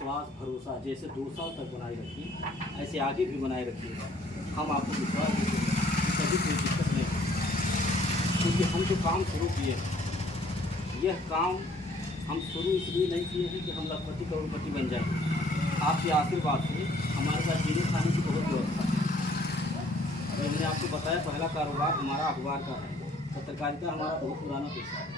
विश्वास भरोसा जैसे 2 साल तक बनाए रखी, ऐसे आगे भी बनाए रखिएगा। हम आपको विश्वास देते हैं कि कभी कोई दिक्कत नहीं होगी, क्योंकि हम जो काम शुरू किए हैं, यह काम हम शुरू इसलिए नहीं किए हैं कि हम लखपति करोड़पति बन जाएंगे। आपके आशीर्वाद से हमारे पास जीने खाने की बहुत व्यवस्था है। अभी हमने आपको बताया पहला कारोबार हमारा अखबार का है। पत्रकारिता हमारा बहुत पुराना पेशा है,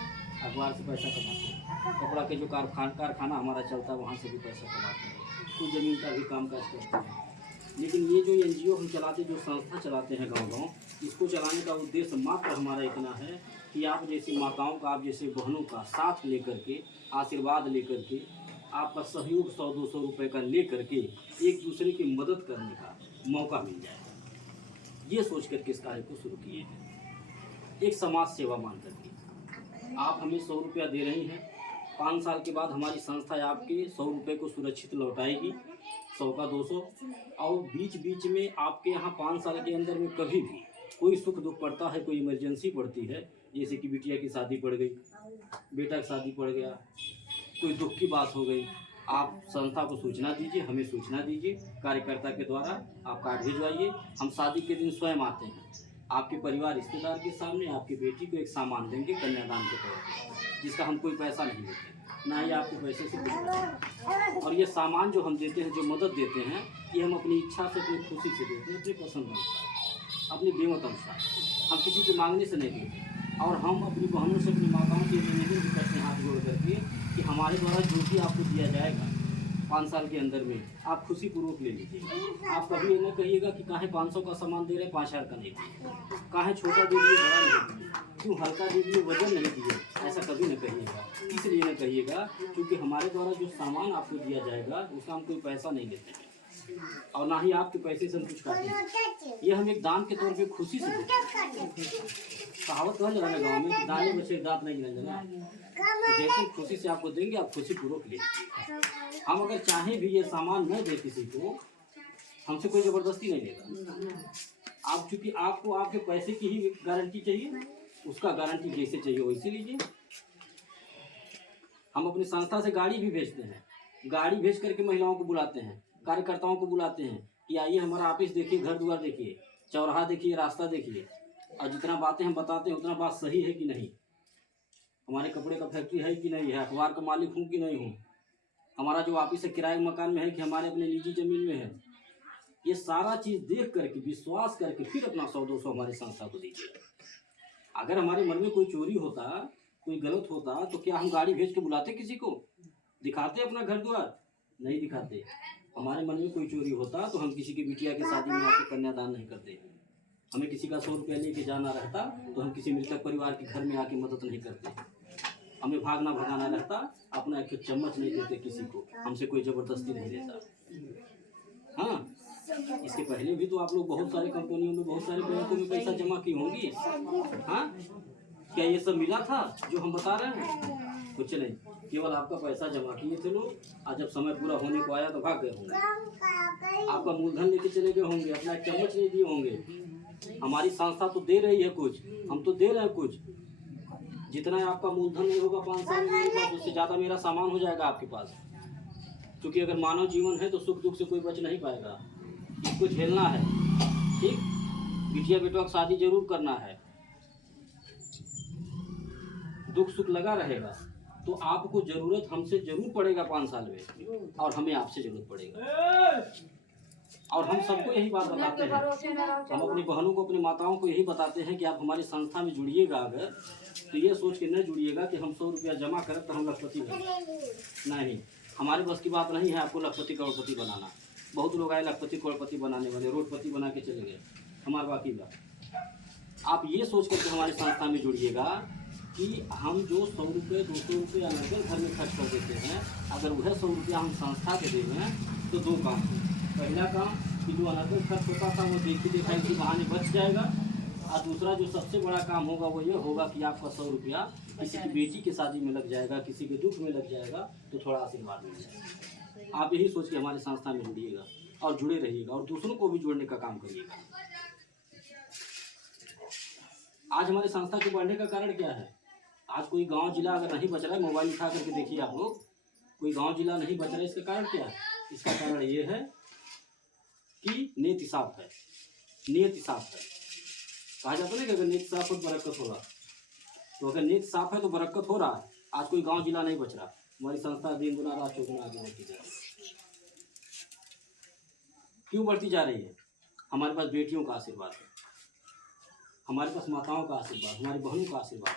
अखबार से पैसा कमाते हैं। कपड़ा के जो कारखाना हमारा चलता है वहाँ से भी पैसा कमाते हैं। कुछ ज़मीन का भी काम काज करते हैं। लेकिन ये जो NGO हम चलाते, जो संस्था चलाते हैं गांव-गांव, इसको चलाने का उद्देश्य मात्र हमारा इतना है कि आप जैसी माताओं का, आप जैसे बहनों का साथ लेकर के, आशीर्वाद लेकर के, आपका सहयोग 100-200 रुपये का ले करके एक दूसरे की मदद करने का मौका मिल जाए। ये सोच करके इस कार्य को शुरू किए हैं, एक समाज सेवा मान करके। आप हमें 100 रुपया दे रही हैं, 5 साल के बाद हमारी संस्था आपके 100 रुपये को सुरक्षित लौटाएगी, 100 का 200। और बीच बीच में आपके यहाँ 5 साल के अंदर में कभी भी कोई सुख दुख पड़ता है, कोई इमरजेंसी पड़ती है, जैसे कि बिटिया की शादी पड़ गई, बेटा की शादी पड़ गया, कोई दुख की बात हो गई, आप संस्था को सूचना दीजिए, हमें सूचना दीजिए, कार्यकर्ता के द्वारा आप कार्ड भिजवाइए। हम शादी के दिन स्वयं आते हैं, आपके परिवार रिश्तेदार के सामने आपकी बेटी को एक सामान देंगे कन्यादान के तौर पर, जिसका हम कोई पैसा नहीं लेते, ना ही आपके पैसे से कुछ करते। और ये सामान जो हम देते हैं, जो मदद देते हैं, ये हम अपनी इच्छा से, अपनी खुशी से देते हैं, अपनी पसंद अनुसार, अपनी बेमत अनुसार। हम किसी के मांगने से नहीं देते। और हम अपनी बहनों से, अपनी माताओं से निवेदन भी करते हैं हाथ जोड़ करके कि हमारे द्वारा जो भी आपको दिया जाएगा 5 साल के अंदर में, आप खुशीपूर्वक ले लीजिए। आप कभी ये न कहिएगा कि काहे 500 का सामान दे रहे हैं, 5000 का नहीं दिए, काहे छोटा दे दिए, बड़ा नहीं दिए, क्यों हल्का दे दिए, वजन नहीं दिए, ऐसा कभी न कहिएगा। इसलिए न कहिएगा क्योंकि हमारे द्वारा जो सामान आपको दिया जाएगा उसका हम कोई पैसा नहीं लेते हैं, और ना ही आपके पैसे से हम कुछ करते हैं। ये हम एक दान के तौर पे खुशी से देते हैं। कहावत कहा जाना गाँव में कि दाने बचे दांत नहीं गिना जाना। जैसे खुशी से आपको देंगे, आप खुशी पूर्वक लीजिए। हम अगर चाहें भी ये सामान न दे किसी को, हमसे कोई जबरदस्ती नहीं लेगा। आप चूंकि आपको आपके पैसे की ही गारंटी चाहिए, उसका गारंटी जैसे चाहिए वैसे लीजिए। हम अपनी संस्था से गाड़ी भी भेजते हैं, गाड़ी भेज करके महिलाओं को बुलाते हैं, कार्यकर्ताओं को बुलाते हैं कि आइए हमारा ऑफिस देखिए, घर द्वार देखिए, चौराहा देखिए, रास्ता देखिए, और जितना बातें हम बताते हैं उतना बात सही है कि नहीं, हमारे कपड़े का फैक्ट्री है कि नहीं है, अखबार का मालिक हूँ कि नहीं हूँ, हमारा जो ऑफिस है किराए मकान में है कि हमारे अपने निजी ज़मीन में है। ये सारा चीज़ देख करके, विश्वास करके फिर अपना 100-200 हमारी संस्था को दीजिए। अगर हमारे मन में कोई चोरी होता, कोई गलत होता, तो क्या हम गाड़ी भेज के बुलाते किसी को, दिखाते अपना घर द्वार? नहीं दिखाते। हमारे मन में कोई चोरी होता तो हम किसी की बिटिया की शादी में आके कन्यादान नहीं करते। हमें किसी का 100 रुपया लेके जाना रहता तो हम किसी मृतक परिवार के घर में आके मदद नहीं करते। हमें भागना भगाना रहता, अपना एक चम्मच नहीं देते किसी को, हमसे कोई ज़बरदस्ती नहीं देता। हाँ, इसके पहले भी तो आप लोग बहुत सारी कंपनियों में, बहुत सारे बैंकों में पैसा जमा की होंगी। हाँ, क्या ये सब मिला था जो हम बता रहे हैं? कुछ नहीं, केवल आपका पैसा जमा किए थे लोग, आज जब समय पूरा होने को आया तो भाग गए होंगे। आपका मूलधन लेके चले गए होंगे, अपना एक चम्मच नहीं दिए होंगे। हमारी संस्था तो दे रही है कुछ, हम तो दे रहे हैं कुछ। जितना आपका मूलधन नहीं होगा 5 साल में मेरे पास, उससे ज़्यादा मेरा सामान हो जाएगा आपके पास। क्योंकि अगर मानव जीवन है तो सुख दुख से कोई बच नहीं पाएगा, इसको झेलना है। ठीक, बिटिया बेटवा की शादी जरूर करना है, दुख सुख लगा रहेगा, तो आपको जरूरत हमसे जरूर पड़ेगा 5 साल में, और हमें आपसे जरूरत पड़ेगा। और हम सबको यही बात बताते हैं, हम अपनी बहनों को, अपनी माताओं को यही बताते हैं कि आप हमारी संस्था में जुड़िएगा अगर, तो ये सोच के न जुड़िएगा कि हम 100 रुपया जमा करें तो हम लखपति बने। नहीं, हमारे बस की बात नहीं है आपको लखपति करोड़पति बनाना। बहुत लोग आए लखपति करोड़पति बनाने वाले, रोडपति बना के चले गए, हमारा बाकी बात। आप ये सोच करके हमारी संस्था में जुड़िएगा कि हम जो 100 रुपये 200 रुपये अलग घर में खर्च कर देते हैं, अगर वह 100 रुपया हम संस्था के दे दें तो 2 काम। पहला काम कि जो अलग खर्च होता था वो देखी दिखाई के बहाने बच जाएगा, और दूसरा जो सबसे बड़ा काम होगा वो ये होगा कि आपका 100 रुपया किसी की बेटी की शादी में लग जाएगा, किसी के दुख में लग जाएगा, तो थोड़ा आशीर्वाद मिल जाएगा। आप यही सोच के हमारी संस्था में जुड़िएगा और जुड़े रहिएगा, और दूसरों को भी जोड़ने का काम करिएगा। आज हमारी संस्था के बढ़ने का कारण क्या है? आज कोई गांव जिला अगर नहीं बच रहा है, मोबाइल उठा करके देखिए आप लोग, कोई गांव जिला नहीं बच रहा है, इसका कारण क्या है? इसका कारण ये है कि नीति साफ है, नीति साफ है। कहा जाता है ना कि अगर नीति साफ हो तो बरकत हो रहा, तो अगर नीति साफ है तो बरकत हो रहा है। आज कोई गांव जिला नहीं बच रहा, हमारी संस्था दिन गुना रात चौगुना आगे बढ़ती जा रही है। क्यों बढ़ती जा रही है? हमारे पास बेटियों का आशीर्वाद है, हमारे पास माताओं का आशीर्वाद, हमारी बहनों का आशीर्वाद,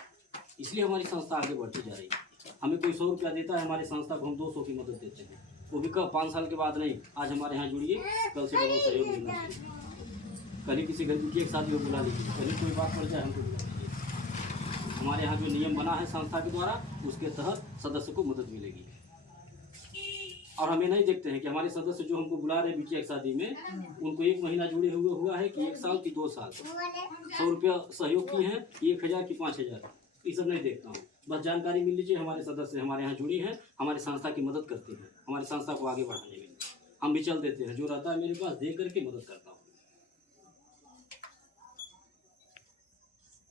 इसलिए हमारी संस्था आगे बढ़ती जा रही है। हमें कोई 100 रुपया देता है हमारी संस्था को, हम 200 की मदद देते हैं, वो भी कब 5 साल के बाद नहीं। आज हमारे यहाँ जुड़िए, कल से डबल सहयोग मिलना चाहिए। कहीं किसी घर की एक शादी हो बुला लीजिए, कहीं कोई बात पड़ जाए हमको बुला लीजिए। हमारे यहाँ जो नियम बना है संस्था के द्वारा, उसके तहत सदस्य को मदद मिलेगी। और हमें नहीं देखते हैं कि हमारे सदस्य जो हमको बुला रहे हैं बीच एक शादी में, उनको 1 महीना जुड़े हुआ है कि 1 साल की 2 साल, 100 रुपया सहयोग की हैं कि 1000 की 5000, ये सब नहीं देखता हूँ। बस जानकारी मिल लीजिए हमारे सदस्य हमारे यहाँ जुड़ी हैं, हमारी संस्था की मदद करती हैं, हमारी संस्था को आगे बढ़ाने में हम भी चल देते हैं। जो रहता है मेरे पास दे करके मदद करता हूँ।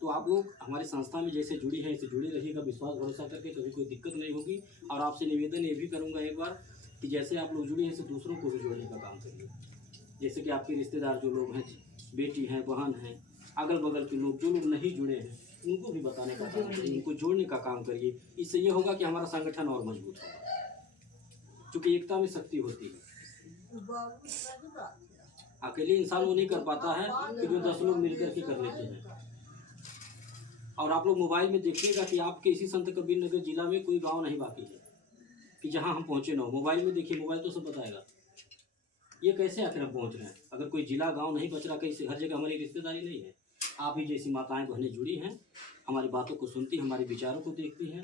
तो आप लोग हमारी संस्था में जैसे जुड़ी हैं ऐसे जुड़े रहिएगा, विश्वास भरोसा करके, कभी कोई दिक्कत नहीं होगी। और आपसे निवेदन ये भी करूँगा एक बार कि जैसे आप लोग जुड़े हैं ऐसे दूसरों को भी जोड़ने का काम करिए। जैसे कि आपके रिश्तेदार जो लोग हैं, बेटी हैं, बहन हैं, अगल बगल के लोग जो लोग नहीं जुड़े हैं, उनको भी बताने का काम करिए, उनको जोड़ने का काम करिए। इससे ये होगा कि हमारा संगठन और मजबूत होगा, क्योंकि एकता में शक्ति होती है। अकेले इंसान वो नहीं कर पाता है कि जो 10 लोग मिलकर के कर लेते हैं। और आप लोग मोबाइल में देखिएगा कि आपके इसी संत कबीर नगर जिला में कोई गांव नहीं बाकी है कि जहां हम पहुंचे ना हो। मोबाइल में देखिए, मोबाइल तो सब बताएगा ये कैसे आखिर हम पहुंच रहे हैं। अगर कोई जिला गांव नहीं बच रहा, कैसे? हर जगह हमारी रिश्तेदारी नहीं है। आप ही जैसी माताएं बहनें जुड़ी हैं, हमारी बातों को सुनती, हमारे विचारों को देखती हैं,